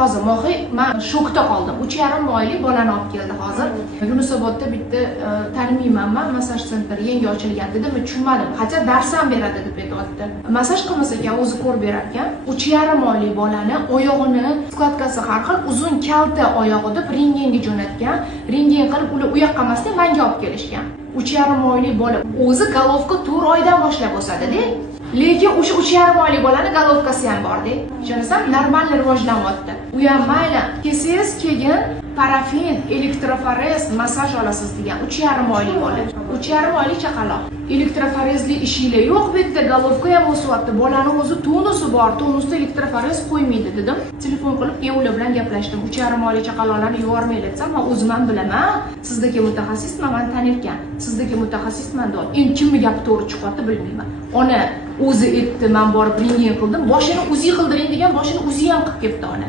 hozir mohiy men shokda qoldim. 3,5 oylik bolani olib keldi hozir. Yunusobodda bitta taniymanman, massaj sentri yangi ochilgan dedi, men tushunmadim. Hatto dars ham beradi deb aytdi. Massaj qilmas ekan, o'zi ko'rib berar ekan. 3,5 oylik bolani oyog'ini skladkasi har xil uzun kalta oyog'i deb rentgenga jo'natgan. Rentgen qilib ular u yoqqa emasdan menga olib kelishgan. 3,5 oylik bola o'zi golovka 4 oydan boshlab o'sadi-da. Lekin o'sha 3,5 oylik bolani golovkasi ham bor-da. Ishonasan, normal rivojlanyapti. U ham mayli, kelsangiz keyin parafin, elektroforez massaj olasiz degan 3,5 oylik bola. 3,5 oylik chaqaloq. Elektroforezli ishinglar yo'q, bu yerda golovka ham o'syapti. Bolani o'zi tonusi bor, tonusda elektroforez qo'ymaydi dedim. Telefon qilib ular bilan gaplashdim. 3,5 oylik chaqaloqlarni yubormaylar desam, men o'zim ham bilaman. Sizdagi mutaxassisman, men tanirkan. Sizdagi mutaxassisman deb. Endi kimni gapi to'g'ri chiqyapti bilmayman. Ona o'zi aytdi, men borib rentgen qildim. Boshini o'zi qildiring degan, boshini o'zi ham qilib ketdi ona.